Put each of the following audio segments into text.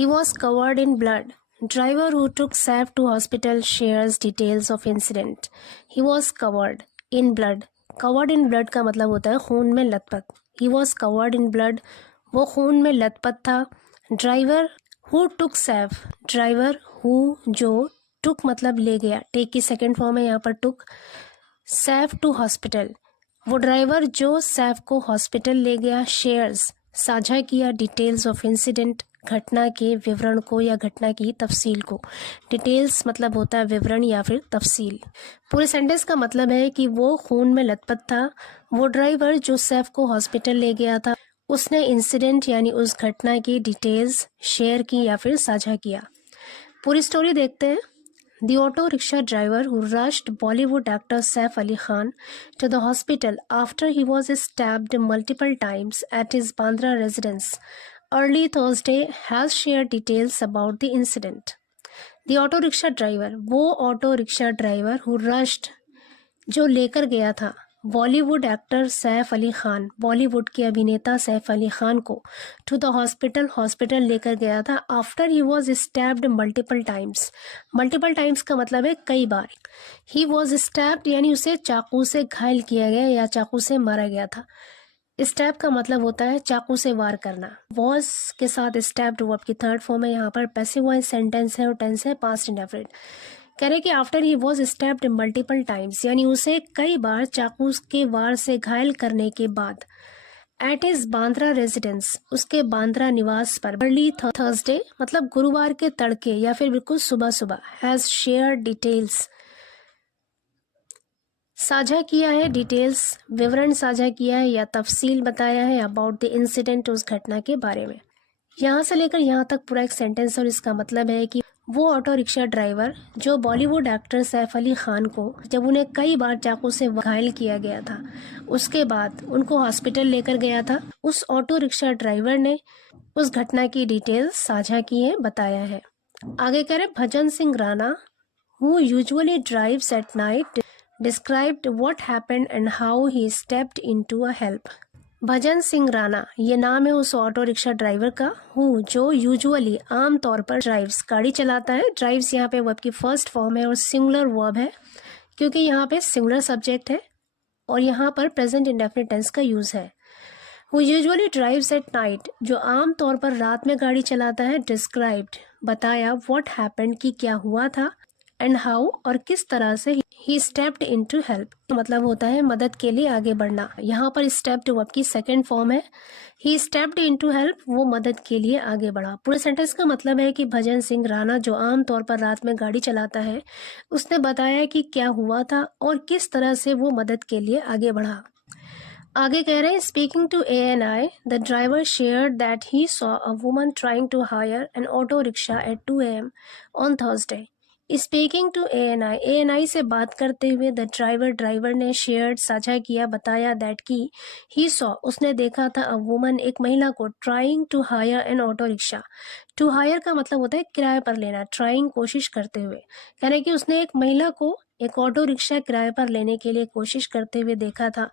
He was covered in blood. Driver who took Saif to hospital shares details of incident. He was covered in blood. Covered in blood का मतलब होता है खून में लथपथ. He was covered in blood. वो खून में लथपथ था. Driver who took Saif. Driver who जो took मतलब ले गया. Take की second form है यहाँ पर took. Saif to hospital. वो ड्राइवर जो सैफ को हॉस्पिटल ले गया. शेयर्स साझा किया. डिटेल्स ऑफ इंसिडेंट घटना के विवरण को या घटना की तफसील को. डिटेल्स मतलब होता है विवरण या फिर तफसील. पूरे सेंटेंस का मतलब है कि वो खून में लथपथ था. वो ड्राइवर जो सैफ को हॉस्पिटल ले गया था उसने इंसिडेंट यानी उस घटना की डिटेल्स शेयर की या फिर साझा किया. पूरी स्टोरी देखते हैं. The auto rickshaw driver who rushed Bollywood actor Saif Ali Khan to the hospital after he was stabbed multiple times at his Bandra residence early Thursday has shared details about the incident. The auto rickshaw driver, वो auto rickshaw driver who rushed, जो लेकर गया था Bollywood actor Saif Ali Khan, Bollywood के अभिनेता सैफ अली खान को to the hospital लेकर गया था after he was stabbed multiple times. Multiple times का मतलब है कई बार. ही वॉज स्टैब्ड यानी उसे चाकू से घायल किया गया या चाकू से मारा गया था. स्टैब का मतलब होता है चाकू से वार करना. वॉज के साथ स्टैब्ड वर्ब की थर्ड फॉर्म है. यहाँ पर पैसिव वॉइस सेंटेंस है और टेंस है पास्ट इंडेफिनिट. कह रहे कि after he was stabbed multiple times यानी उसे कई बार चाकू के वार से घायल करने के बाद. एट हिज बांद्रा रेजिडेंस, उसके बांद्रा निवास पर. अर्ली थर्सडे मतलब गुरुवार के तड़के या फिर बिल्कुल सुबह सुबह. हैज शेयर डिटेल्स, साझा किया है. डिटेल्स विवरण साझा किया है या तफसील बताया है अबाउट द इंसिडेंट, उस घटना के बारे में. यहाँ से लेकर यहाँ तक पूरा एक सेंटेंस और इसका मतलब है कि वो ऑटो रिक्शा ड्राइवर जो बॉलीवुड एक्टर सैफ अली खान को जब उन्हें कई बार चाकू से घायल किया गया था उसके बाद उनको हॉस्पिटल लेकर गया था, उस ऑटो रिक्शा ड्राइवर ने उस घटना की डिटेल्स साझा की है, बताया है. आगे कह रहे Bhajan Singh Rana who usually drives at night described what happened and how he stepped into a help. Bhajan Singh Rana ये नाम है उस ऑटो रिक्शा ड्राइवर का. हु जो यूजुअली आम तौर पर ड्राइव्स गाड़ी चलाता है. ड्राइव्स यहाँ पे वर्ब की फर्स्ट फॉर्म है और सिंगुलर वर्ब है क्योंकि यहाँ पे सिंगुलर सब्जेक्ट है और यहाँ पर प्रेजेंट इंडेफिनिट टेंस का यूज है. Who usually drives at night जो आम तौर पर रात में गाड़ी चलाता है. डिस्क्राइब्ड बताया. व्हाट हैपेंड की क्या हुआ था. एंड हाउ और किस तरह से. ही स्टेप्ड इनटू हेल्प मतलब होता है मदद के लिए आगे बढ़ना. यहाँ पर स्टेप्ड वर्ब की सेकंड फॉर्म है. ही स्टेप्ड इनटू हेल्प वो मदद के लिए आगे बढ़ा. पूरे सेंटेंस का मतलब है कि भजन सिंह राणा जो आम तौर पर रात में गाड़ी चलाता है उसने बताया कि क्या हुआ था और किस तरह से वो मदद के लिए आगे बढ़ा. आगे कह रहे हैं speaking to ANI the driver shared that he saw a woman trying to hire an auto rickshaw at 2 AM on Thursday. Speaking to ANI से बात करते हुए द ड्राइवर ने शेयर्ड साझा किया बताया दैट की ही सॉ उसने देखा था अ वुमन एक महिला को trying to hire an auto rickshaw. To hire का मतलब होता है किराए पर लेना. ट्राइंग कोशिश करते हुए. कह रहे कि उसने एक महिला को एक ऑटो रिक्शा किराए पर लेने के लिए कोशिश करते हुए देखा था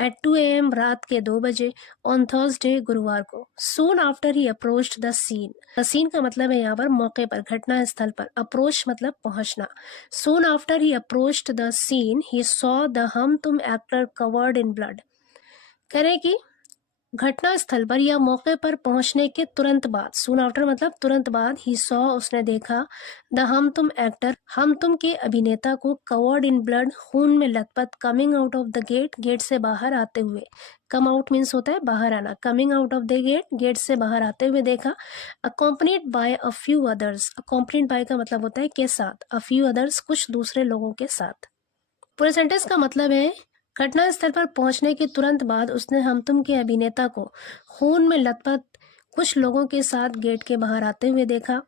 एट 2 AM रात के 2 बजे ऑन थर्सडे गुरुवार को. Soon after he approached the scene. The scene का मतलब है यहाँ पर मौके पर घटना स्थल पर. अप्रोच मतलब पहुंचना. Soon after he approached the scene he saw the Hum Tum actor covered in blood. कह रहे कि घटना स्थल पर या मौके पर पहुंचने के तुरंत बाद. सून आफ्टर मतलब तुरंत बाद. ही सॉ उसने देखा द हम तुम एक्टर हम तुम के अभिनेता को कवर्ड इन ब्लड खून में लथपथ coming out of the gate से बाहर आते हुए. कम आउट मीन्स होता है बाहर आना. Coming out of the gate से बाहर आते हुए देखा. Accompanied by a few others. Accompanied by का मतलब होता है के साथ. अ फ्यू अदर्स कुछ दूसरे लोगों के साथ. पूरे सेंटेंस का मतलब है घटनास्थल पर पहुंचने के तुरंत बाद उसने हम तुम के अभिनेता को खून में लथपथ कुछ लोगों के साथ गेट के बाहर आते हुए देखा.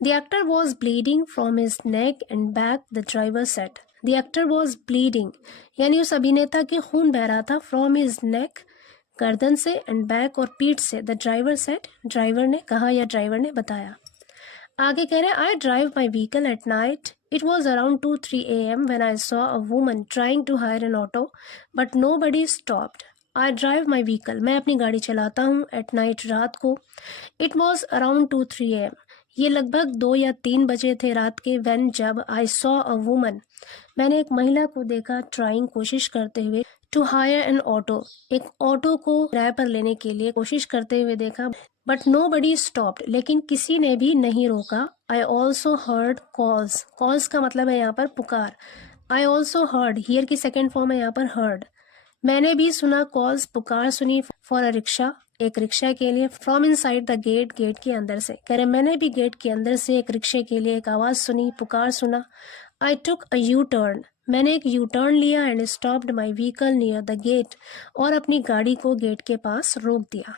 The actor was bleeding from his neck and back the driver set. The actor was bleeding यानी उस अभिनेता के खून बह रहा था. फ्रॉम हिज नेक गर्दन से एंड बैक और पीठ से. द ड्राइवर सेट ड्राइवर ने कहा या ड्राइवर ने बताया. आगे कह रहे हैं I drive my vehicle at night. It was around 2-3 AM when I saw a woman trying to hire an auto, but nobody stopped. I drive my vehicle, मैं अपनी गाड़ी चलाता हूँ, एट नाइट, रात को। इट वॉज अराउंड 2-3 AM, ये लगभग 2 या 3 बजे थे रात के। व्हेन, जब, आई सॉ अ वुमन, मैंने एक महिला को देखा, ट्राइंग, कोशिश करते हुए, टू हायर एन ऑटो, एक ऑटो को किराए पर लेने के लिए कोशिश करते हुए देखा। बट नो बडी स्टॉप्ड, लेकिन किसी ने भी नहीं रोका। I also heard calls, calls का मतलब है यहाँ पर पुकार। आई ऑल्सो हर्ड, हियर की सेकेंड फॉर्म है यहाँ पर हर्ड, मैंने भी सुना, कॉल्स, पुकार सुनी, फॉर अ रिक्शा, एक रिक्शा के लिए, from inside the gate, gate के अंदर से। कह रहे मैंने भी गेट के अंदर से एक रिक्शे के लिए एक आवाज़ सुनी, पुकार सुना। आई टुक अ यू टर्न, मैंने एक यू टर्न लिया, and stopped my vehicle near the gate, और अपनी गाड़ी को गेट के पास रोक दिया।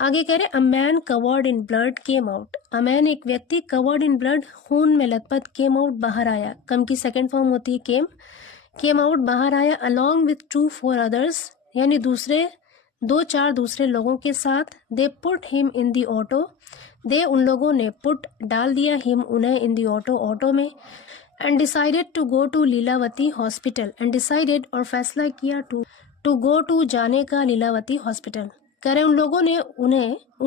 आगे कह रहे a man covered in blood came out, a man, एक व्यक्ति, कवर्ड इन ब्लड, खून में लथपथ, केम आउट, बाहर आया, कम की सेकेंड फॉर्म होती है केम, केम आउट, बाहर आया, अलॉन्ग विथ 2-4 अदर्स, यानी 2-4 दूसरे लोगों के साथ। They put him in the auto, they, उन लोगों ने, पुट, डाल दिया, हिम, उन्हें, इन दी ऑटो, ऑटो में, and decided to go to Lilavati hospital, and decided, और फैसला किया, टू गो टू, जाने का, लीलावती हॉस्पिटल। कह रहे उन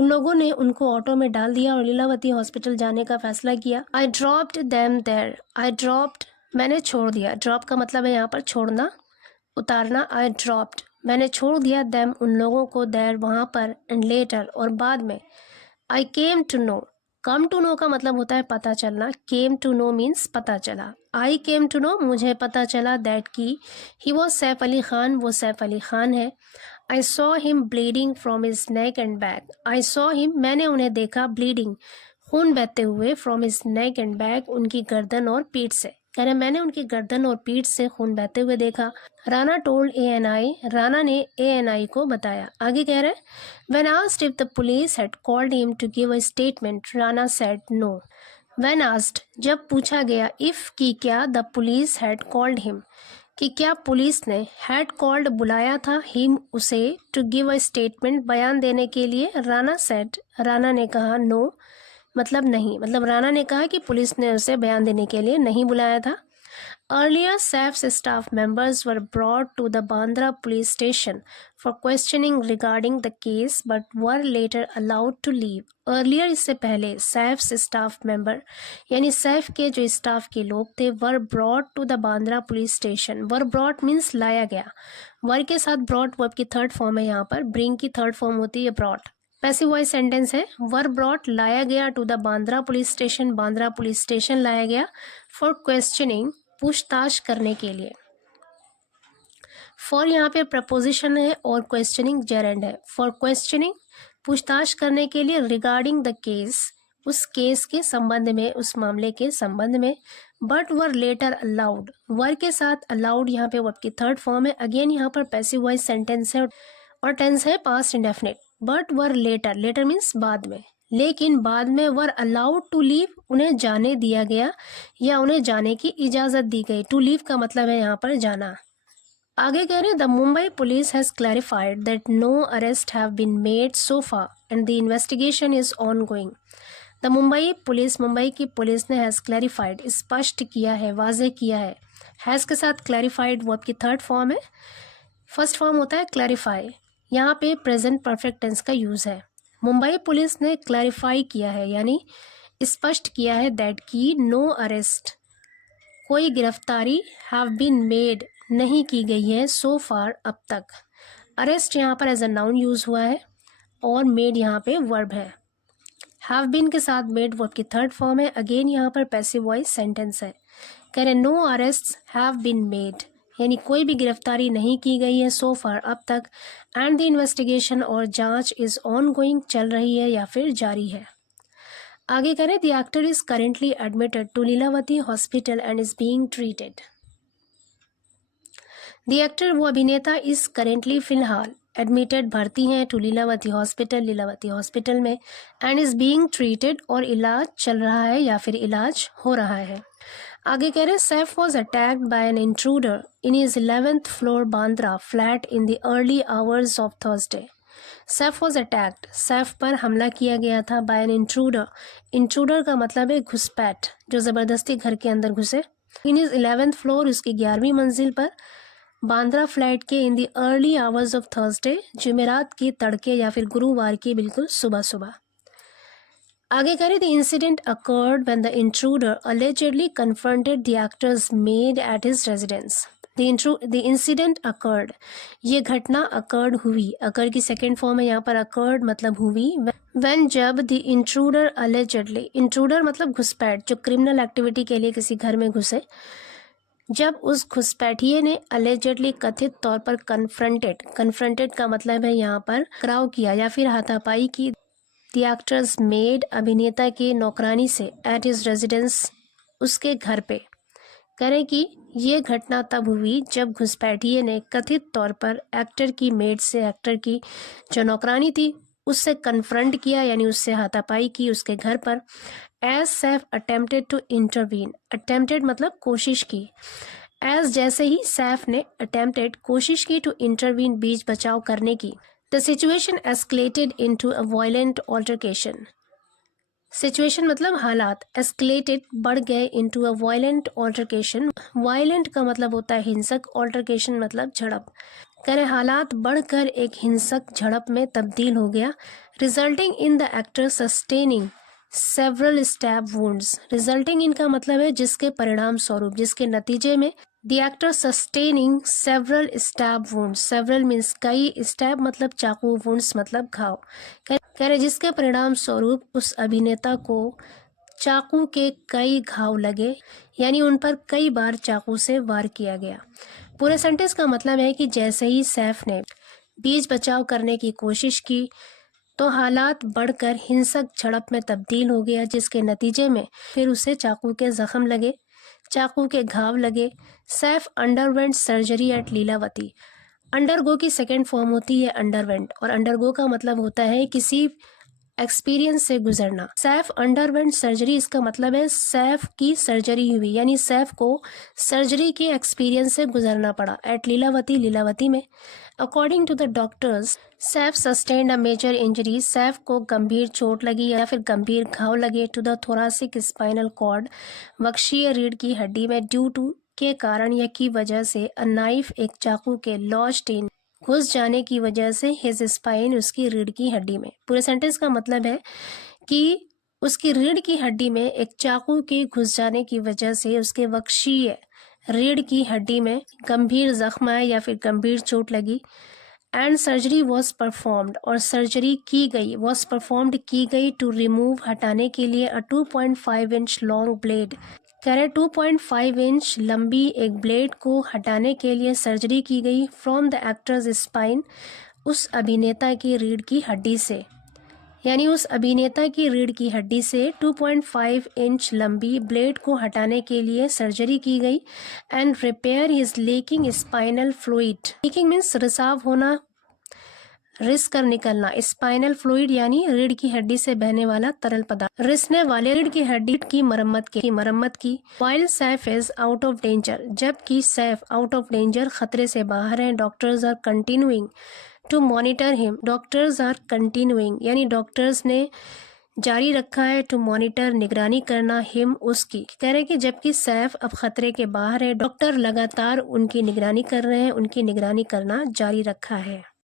लोगों ने उनको ऑटो में डाल दिया और लीलावती हॉस्पिटल जाने का फैसला किया। I dropped them there, I dropped, मैंने छोड़ दिया, ड्रॉप का मतलब है यहाँ पर छोड़ना, उतारना। आई ड्रॉप्ड, मैंने छोड़ दिया, देम, उन लोगों को, देयर, वहाँ पर, एंड लेटर, और बाद में। I came to know, come to know का मतलब होता है पता चलना, केम टू नो मीन्स पता चला। आई केम टू नो, मुझे पता चला, दैट की, ही वॉज सैफ अली खान, वो सैफ अली खान है। I saw him bleeding from his neck and back, I saw him, मैंने उन्हें देखा, ब्लीडिंग, खून बहते हुए, from his neck and back, उनकी गर्दन और पीठ से। कह रहे मैंने उनकी गर्दन और पीठ से खून बहते हुए देखा। राना टोल्ड ANI, राना ने ANI को बताया। आगे कह रहे when asked if the police had called him to give a statement, Rana said no. When asked, जब पूछा गया, इफ की क्या, the police had called him, कि क्या पुलिस ने, हैड कॉल्ड, बुलाया था, हिम, उसे, टू गिव अ स्टेटमेंट, बयान देने के लिए, राना सेड, राना ने कहा, नो, मतलब नहीं, मतलब राना ने कहा कि पुलिस ने उसे बयान देने के लिए नहीं बुलाया था। Earlier, SAF's staff members were brought to the Bandra police station for questioning regarding the case, but were later allowed to leave. Earlier, इससे पहले, SAF's staff member, यानी SAF के जो स्टाफ के लोग थे, were brought to the Bandra police station. Were brought means लाया गया, were के साथ brought वर्ब की थर्ड फॉर्म है यहाँ पर, bring की थर्ड फॉर्म होती है brought। पैसिव वॉइस सेंटेंस है, वर ब्रॉट, लाया गया, to the Bandra police station, Bandra police station लाया गया, फॉर क्वेश्चनिंग, पूछताछ करने के लिए। फॉर यहाँ पे प्रपोजिशन है और क्वेश्चनिंग जेरेंड है। फॉर क्वेश्चनिंग, पूछताछ करने के लिए, रिगार्डिंग द केस, उस केस के संबंध में, उस मामले के संबंध में। बट वर लेटर अलाउड, वर के साथ अलाउड यहाँ पे वर्ब की थर्ड फॉर्म है। अगेन यहाँ पर पैसिव वॉइस सेंटेंस है और टेंस है past indefinite. But were later, later means बाद में, लेकिन बाद में, वर अलाउड टू लीव, उन्हें जाने दिया गया या उन्हें जाने की इजाज़त दी गई। टू लीव का मतलब है यहाँ पर जाना। आगे कह रहे हैं the Mumbai police has clarified that no arrest have been made so far and the investigation is ongoing. The Mumbai police, Mumbai की पुलिस ने, हैज़ क्लैरिफाइड, स्पष्ट किया है, वाज़ेह किया है। हैज़ के साथ क्लैरिफाइड वर्ब की थर्ड फॉर्म है, फर्स्ट फॉर्म होता है क्लैरिफाई। यहाँ पे प्रेजेंट परफेक्ट टेंस का यूज़ है। मुंबई पुलिस ने क्लैरिफाई किया है, यानी स्पष्ट किया है, दैट की, नो अरेस्ट, कोई गिरफ्तारी, हैव बीन मेड, नहीं की गई है, सो फार, अब तक। अरेस्ट यहाँ पर एज अ नाउन यूज़ हुआ है और मेड यहाँ पे वर्ब है। हैव बीन के साथ मेड वर्ब की थर्ड फॉर्म है। अगेन यहाँ पर पैसिव वॉइस सेंटेंस है। कह रहे no arrest have been made, यानी कोई भी गिरफ्तारी नहीं की गई है, सो फार, अब तक। एंड द इन्वेस्टिगेशन, और जांच, इज ऑन गोइंग, चल रही है या फिर जारी है। आगे करें the actor is currently admitted to Lilavati hospital and is being treated. The actor, वो अभिनेता, इज करेंटली, फिलहाल, एडमिटेड, भर्ती हैं, to Lilavati hospital, Lilavati hospital में, एंड इज बीइंग ट्रीटेड, और इलाज चल रहा है या फिर इलाज हो रहा है। आगे कह रहे हैं Saif was attacked by an intruder in his 11th floor Bandra flat in the early hours of Thursday. Saif was attacked, Saif पर हमला किया गया था, बाय एन इंट्रूडर, इंट्रूडर का मतलब है घुसपैठ, जो ज़बरदस्ती घर के अंदर घुसे। इन हिज 11th फ्लोर, उसकी 11वीं मंजिल पर, बांद्रा फ्लाइट के in the early hours of Thursday, जुमेरात के तड़के या फिर गुरुवार की बिल्कुल सुबह सुबह। आगे करें, the incident occurred when the intruder allegedly confronted the actors made at his residence. The incident occurred, ये घटना अकर्ड हुई, अकर की सेकेंड फॉर्म है यहाँ पर अकर्ड मतलब हुई, व्हेन जब द इंट्रूडर अलेजेडली, इंट्रूडर मतलब घुसपैठ, जो क्रिमिनल एक्टिविटी के लिए किसी घर में घुसे, जब उस घुसपैठिए ने अलेजेडली कथित तौर पर कन्फ्रंटेड का मतलब है यहाँ पर टकराव किया या फिर हाथापाई की, द एक्टर्स मेड, अभिनेता के नौकरानी से, एट हिज रेजिडेंस, उसके घर पे। करें कि ये घटना तब हुई जब घुसपैठिए ने कथित तौर पर एक्टर की मेड से, एक्टर की जो नौकरानी थी उससे कन्फ्रंट किया यानी उससे हाथापाई की उसके घर पर। As Saif attempted to intervene, attempted मतलब कोशिश की, एज जैसे ही सैफ ने अटेम्प्टेड कोशिश की टू इंटरवीन बीच बचाव करने की, the situation escalated into a violent altercation. Situation मतलब हालात, एस्केलेटेड बढ़ गए, into a violent altercation, violent का मतलब होता है हिंसक, ऑल्टरकेशन मतलब झड़प। करें हालात बढ़कर एक हिंसक झड़प में तब्दील हो गया, resulting in the actor sustaining several stab wounds. Resulting इनका मतलब है जिसके परिणाम स्वरूप, जिसके नतीजे में, the actor sustaining several stab wounds, several means कई, स्टैब मतलब चाकू, वुंड्स मतलब घाव। कह रहे जिसके परिणाम स्वरूप उस अभिनेता को चाकू के कई घाव लगे, यानी उन पर कई बार चाकू से वार किया गया। पूरे सेंटेंस का मतलब है कि जैसे ही सैफ ने बीच बचाव करने की कोशिश की तो हालात बढ़कर हिंसक झड़प में तब्दील हो गया, जिसके नतीजे में फिर उसे चाकू के जख्म लगे, चाकू के घाव लगे। Saif underwent surgery at Lilavati. Undergo की सेकेंड फॉर्म होती है अंडरवेंट, और अंडरगो का मतलब होता है किसी एक्सपीरियंस से गुजरना। सैफ अंडरवेंट सर्जरी, इसका मतलब है सैफ की सर्जरी हुई, यानी सैफ को सर्जरी के एक्सपीरियंस से गुजरना पड़ा। एट लीलावती, लीलावती में। According to the doctors, Saif sustained a major injury, Saif को गंभीर चोट लगी या फिर गंभीर घाव लगे, to the thoracic spinal cord, वक्षीय रीढ़ की हड्डी में, ड्यू टू के कारण या की वजह से, अ नाइफ एक चाकू के, लॉज्ड इन घुस जाने की वजह से, हिज स्पाइन उसकी रीढ़ की हड्डी में। पूरे सेंटेंस का मतलब है कि उसकी रीढ़ की हड्डी में एक चाकू के घुस जाने की वजह से उसके वक्षीय रीढ़ की हड्डी में गंभीर जख्म आए या फिर गंभीर चोट लगी। एंड सर्जरी वॉज परफॉर्म्ड, और सर्जरी की गई, वॉज परफॉर्म्ड की गई, टू रिमूव हटाने के लिए, अ 2.5 इंच लॉन्ग ब्लेड। कह रहे 2.5 इंच लंबी एक ब्लेड को हटाने के लिए सर्जरी की गई, फ्रॉम द एक्टर्स स्पाइन, उस अभिनेता की रीढ़ की हड्डी से, यानी उस अभिनेता की रीढ़ की हड्डी से 2.5 इंच लंबी ब्लेड को हटाने के लिए सर्जरी की गई। And repair his leaking spinal fluid, leaking means रिसाव होना, रिस कर निकलना, स्पाइनल फ्लूइड यानी रीढ़ की हड्डी से बहने वाला तरल पदार्थ, रिसने वाले रीढ़ की हड्डी की मरम्मत की। While Saif is out of danger, जबकि सैफ आउट ऑफ डेंजर, खतरे से बाहर है। Doctors are continuing to monitor him, doctors are continuing यानी डॉक्टर्स ने जारी रखा है, टू मॉनिटर निगरानी करना, हिम उसकी। कह रहे कि जबकि सैफ अब खतरे के बाहर है, डॉक्टर लगातार उनकी निगरानी कर रहे हैं, उनकी निगरानी करना जारी रखा है।